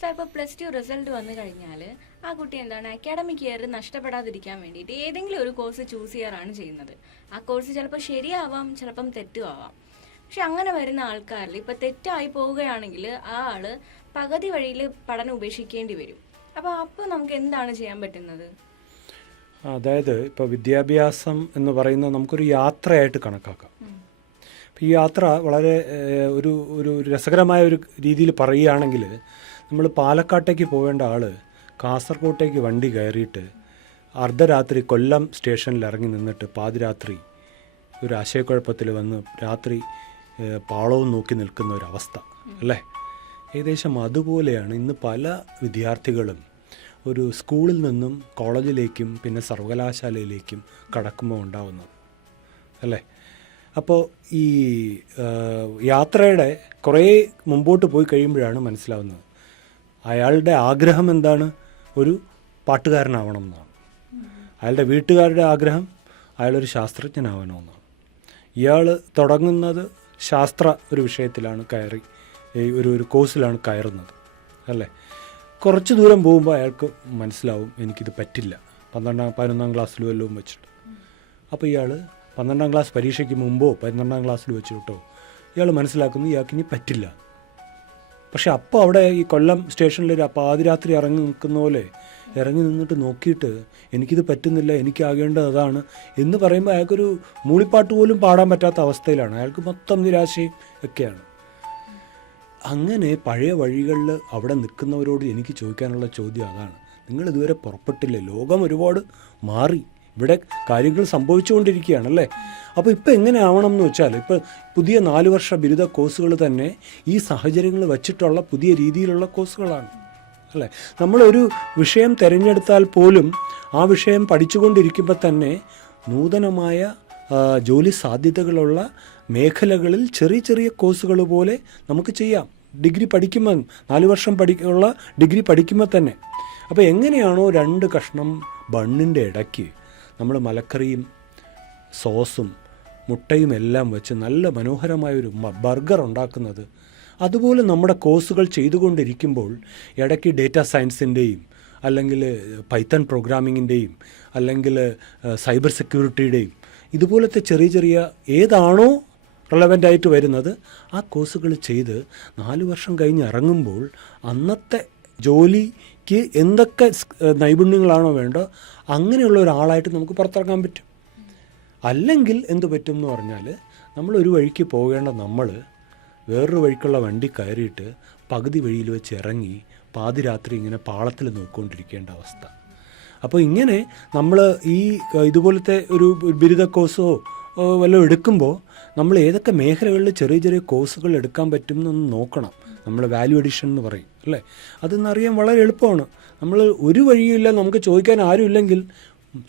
Sir, ഇപ്പോൾ +2 result വന്നു കഴിഞ്ഞാൽ ആ കുട്ടി എന്താണ് അക്കാഡമിക് ഇയർ നഷ്ടപ്പെടാതിരിക്കാൻ വേണ്ടിയിട്ട് ഏതെങ്കിലും ഒരു കോഴ്സ് ചൂസ് ചെയ്യാറാണ് ചെയ്യുന്നത്. ആ കോഴ്സ് ചിലപ്പോൾ ശരിയാവാം, ചിലപ്പം തെറ്റുമാവാം. പക്ഷെ അങ്ങനെ വരുന്ന ആൾക്കാരിൽ ഇപ്പം തെറ്റായി പോവുകയാണെങ്കിൽ ആ ആള് പകുതി വഴിയിൽ പഠനം ഉപേക്ഷിക്കേണ്ടി വരും. അപ്പോൾ നമുക്ക് എന്താണ് ചെയ്യാൻ പറ്റുന്നത്? അതായത് ഇപ്പോൾ വിദ്യാഭ്യാസം എന്ന് പറയുന്നത് നമുക്കൊരു യാത്രയായിട്ട് കണക്കാക്കാം. അപ്പോൾ ഈ യാത്ര വളരെ ഒരു ഒരു രസകരമായ ഒരു രീതിയിൽ പറയുകയാണെങ്കിൽ നമ്മൾ പാലക്കാട്ടേക്ക് പോകേണ്ട ആൾ കാസർഗോട്ടേക്ക് വണ്ടി കയറിയിട്ട് അർദ്ധരാത്രി കൊല്ലം സ്റ്റേഷനിൽ ഇറങ്ങി നിന്നിട്ട് പാതിരാത്രി ഒരു ആശയക്കുഴപ്പത്തിൽ വന്ന് രാത്രി പാളവും നോക്കി നിൽക്കുന്ന ഒരവസ്ഥ അല്ലേ? ഏകദേശം അതുപോലെയാണ് ഇന്ന് പല വിദ്യാർത്ഥികളും ഒരു സ്കൂളിൽ നിന്നും കോളേജിലേക്കും പിന്നെ സർവകലാശാലയിലേക്കും കടക്കുമ്പോൾ ഉണ്ടാവുന്നത് അല്ലേ? അപ്പോൾ ഈ യാത്രയുടെ കുറേ മുമ്പോട്ട് പോയി കഴിയുമ്പോഴാണ് മനസ്സിലാവുന്നത് അയാളുടെ ആഗ്രഹം എന്താണ്, ഒരു പാട്ടുകാരനാവണം എന്നാണ്. അയാളുടെ വീട്ടുകാരുടെ ആഗ്രഹം അയാളൊരു ശാസ്ത്രജ്ഞനാവണമെന്നാണ്. ഇയാൾ തുടങ്ങുന്നത് ശാസ്ത്ര ഒരു വിഷയത്തിലാണ് കയറി ഒരു കോഴ്സിലാണ് കയറുന്നത് അല്ലേ? കുറച്ച് ദൂരം പോകുമ്പോൾ അയാൾക്ക് മനസ്സിലാവും എനിക്കിത് പറ്റില്ല, 11ാം ക്ലാസ്സിൽ വല്ലതും വെച്ചിട്ട്. അപ്പോൾ ഇയാൾ 12ാം ക്ലാസ് പരീക്ഷയ്ക്ക് മുമ്പോ 12ാം ക്ലാസ്സിൽ വെച്ചിട്ടോ ഇയാൾ മനസ്സിലാക്കുന്നു ഇയാൾക്കിനി പറ്റില്ല. പക്ഷെ അപ്പോൾ അവിടെ ഈ കൊല്ലം സ്റ്റേഷനിൽ പാതിരാത്രി ഇറങ്ങി നിൽക്കുന്ന പോലെ ഇറങ്ങി നിന്നിട്ട് നോക്കിയിട്ട് എനിക്കിത് പറ്റുന്നില്ല, എനിക്കാകേണ്ടത് അതാണ് എന്ന് പറയുമ്പോൾ അയാൾക്കൊരു മൂളിപ്പാട്ട് പോലും പാടാൻ പറ്റാത്ത അവസ്ഥയിലാണ്. അയാൾക്ക് മൊത്തം നിരാശയും ഒക്കെയാണ്. അങ്ങനെ പഴയ വഴികളിൽ അവിടെ നിൽക്കുന്നവരോട് എനിക്ക് ചോദിക്കാനുള്ള ചോദ്യം അതാണ്. നിങ്ങൾ ഇതുവരെ പുറപ്പെട്ടില്ലേ? ലോകം ഒരുപാട് മാറി, ഇവിടെ കാര്യങ്ങൾ സംഭവിച്ചുകൊണ്ടിരിക്കുകയാണല്ലേ? അപ്പോൾ ഇപ്പോൾ എങ്ങനെ ആവണം എന്ന് വെച്ചാൽ ഇപ്പോൾ പുതിയ 4 വർഷ ബിരുദ കോഴ്സുകൾ തന്നെ ഈ സാഹചര്യങ്ങൾ വച്ചിട്ടുള്ള പുതിയ രീതിയിലുള്ള കോഴ്സുകളാണ് അല്ലേ? നമ്മളൊരു വിഷയം തിരഞ്ഞെടുത്താൽ പോലും ആ വിഷയം പഠിച്ചുകൊണ്ടിരിക്കുമ്പോൾ തന്നെ നൂതനമായ ജോലി സാധ്യതകളുള്ള മേഖലകളിൽ ചെറിയ ചെറിയ കോഴ്സുകൾ പോലെ നമുക്ക് ചെയ്യാം. ഡിഗ്രി പഠിക്കുമ്പോൾ 4 വർഷം ഉള്ള ഡിഗ്രി പഠിക്കുമ്പോൾ തന്നെ. അപ്പോൾ എങ്ങനെയാണോ 2 കഷ്ണം ബണ്ണിൻ്റെ ഇടയ്ക്ക് നമ്മൾ മലക്കറിയും സോസും മുട്ടയും എല്ലാം വെച്ച് നല്ല മനോഹരമായൊരു ബർഗർ ഉണ്ടാക്കുന്നത്, അതുപോലെ നമ്മുടെ കോഴ്സുകൾ ചെയ്തുകൊണ്ടിരിക്കുമ്പോൾ ഇടയ്ക്ക് ഡേറ്റാ സയൻസിൻ്റെയും അല്ലെങ്കിൽ പൈത്തൺ പ്രോഗ്രാമിങ്ങിൻ്റെയും അല്ലെങ്കിൽ സൈബർ സെക്യൂരിറ്റിയുടെയും ഇതുപോലത്തെ ചെറിയ ചെറിയ ഏതാണോ റെലവൻ്റായിട്ട് വരുന്നത് ആ കോഴ്സുകൾ ചെയ്ത് 4 വർഷം കഴിഞ്ഞ് ഇറങ്ങുമ്പോൾ അന്നത്തെ ജോലിക്ക് എന്തൊക്കെ നൈപുണ്യങ്ങളാണോ വേണ്ടോ അങ്ങനെയുള്ള ഒരാളായിട്ട് നമുക്ക് പുറത്തിറങ്ങാൻ പറ്റും. അല്ലെങ്കിൽ എന്ത് പറ്റും എന്ന് പറഞ്ഞാൽ നമ്മളൊരു വഴിക്ക് പോകേണ്ട നമ്മൾ വേറൊരു വഴിക്കുള്ള വണ്ടി കയറിയിട്ട് പകുതി വഴിയിൽ വെച്ച് ഇറങ്ങി പാതിരാത്രി ഇങ്ങനെ പാളത്തിൽ നോക്കിക്കൊണ്ടിരിക്കേണ്ട അവസ്ഥ. അപ്പോൾ ഇങ്ങനെ നമ്മൾ ഈ ഇതുപോലത്തെ ഒരു ബിരുദ കോഴ്സോ വല്ലതും എടുക്കുമ്പോൾ നമ്മൾ ഏതൊക്കെ മേഖലകളിൽ ചെറിയ ചെറിയ കോഴ്സുകൾ എടുക്കാൻ പറ്റും എന്നൊന്ന് നോക്കണം. നമ്മൾ വാല്യൂ എഡിഷൻ എന്ന് പറയും അല്ലേ? അതെന്നറിയാൻ വളരെ എളുപ്പമാണ്. നമ്മൾ ഒരു വഴിയില്ല, നമുക്ക് ചോദിക്കാൻ ആരുമില്ലെങ്കിൽ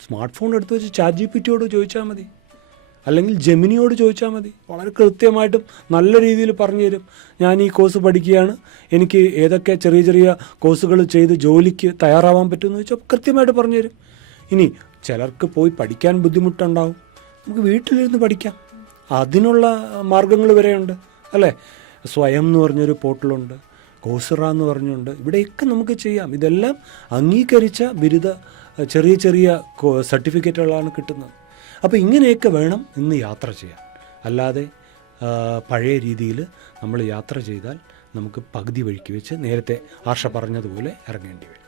സ്മാർട്ട് ഫോൺ എടുത്ത് വെച്ച് ChatGPT ചോദിച്ചാൽ മതി, അല്ലെങ്കിൽ ജെമിനിയോട് ചോദിച്ചാൽ മതി. വളരെ കൃത്യമായിട്ടും നല്ല രീതിയിൽ പറഞ്ഞു തരും. ഞാൻ ഈ കോഴ്സ് പഠിക്കുകയാണ്, എനിക്ക് ഏതൊക്കെ ചെറിയ ചെറിയ കോഴ്സുകൾ ചെയ്ത് ജോലിക്ക് തയ്യാറാവാൻ പറ്റുമെന്ന് വെച്ചാൽ കൃത്യമായിട്ട് പറഞ്ഞു തരും. ഇനി ചിലർക്ക് പോയി പഠിക്കാൻ ബുദ്ധിമുട്ടുണ്ടാവും, നമുക്ക് വീട്ടിലിരുന്ന് പഠിക്കാം. അതിനുള്ള മാർഗങ്ങൾ വരെയുണ്ട് അല്ലേ? സ്വയം എന്ന് പറഞ്ഞൊരു പോർട്ടലുണ്ട്, കോഴ്സറ എന്ന് പറഞ്ഞുണ്ട്. ഇവിടെയൊക്കെ നമുക്ക് ചെയ്യാം. ഇതെല്ലാം അംഗീകരിച്ച ബിരുദ ചെറിയ ചെറിയ സർട്ടിഫിക്കറ്റുകളാണ് കിട്ടുന്നത്. അപ്പോൾ ഇങ്ങനെയൊക്കെ വേണം ഇന്ന് യാത്ര ചെയ്യാൻ. അല്ലാതെ പഴയ രീതിയിൽ നമ്മൾ യാത്ര ചെയ്താൽ നമുക്ക് പകുതി വഴിക്ക് വെച്ച് നേരത്തെ ആർഷ പറഞ്ഞതുപോലെ ഇറങ്ങേണ്ടി വരും.